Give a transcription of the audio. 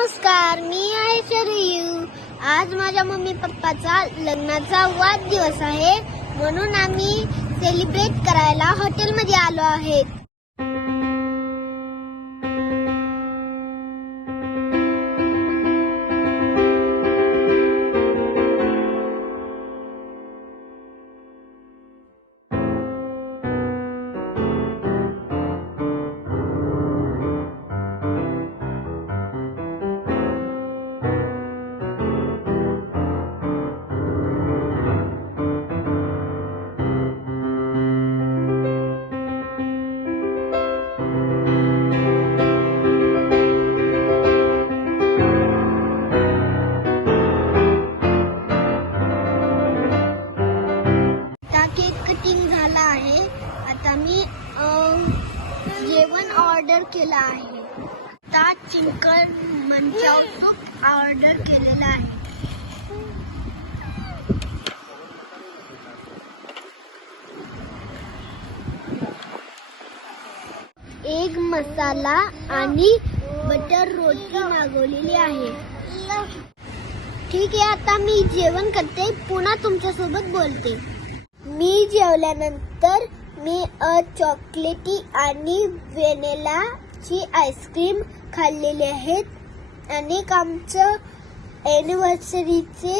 नमस्कार मी आहे शरयू. आज माझ्या मम्मी पप्पाचा लग्नाचा वाढदिवस आहे. म्हणून आम्ही सेलिब्रेट करायला हॉटेलमध्ये आलो आहेत आता झाला आहे. आता मी जेवण ऑर्डर केलं आहे. आता चिकन मंचाव ऑर्डर केलेला आहे. एक मसाला आणि बटर रोटी मागवलेली आहे. ठीक आहे आता मी जेवण करते. पुन्हा तुमच्यासोबत बोलते. जेवल्यानंतर मी अ चॉकलेटी आणि व्हेनेलाची आईस्क्रीम खाल्लेली आहेत. अनेक आमचं एनिव्हर्सरीचे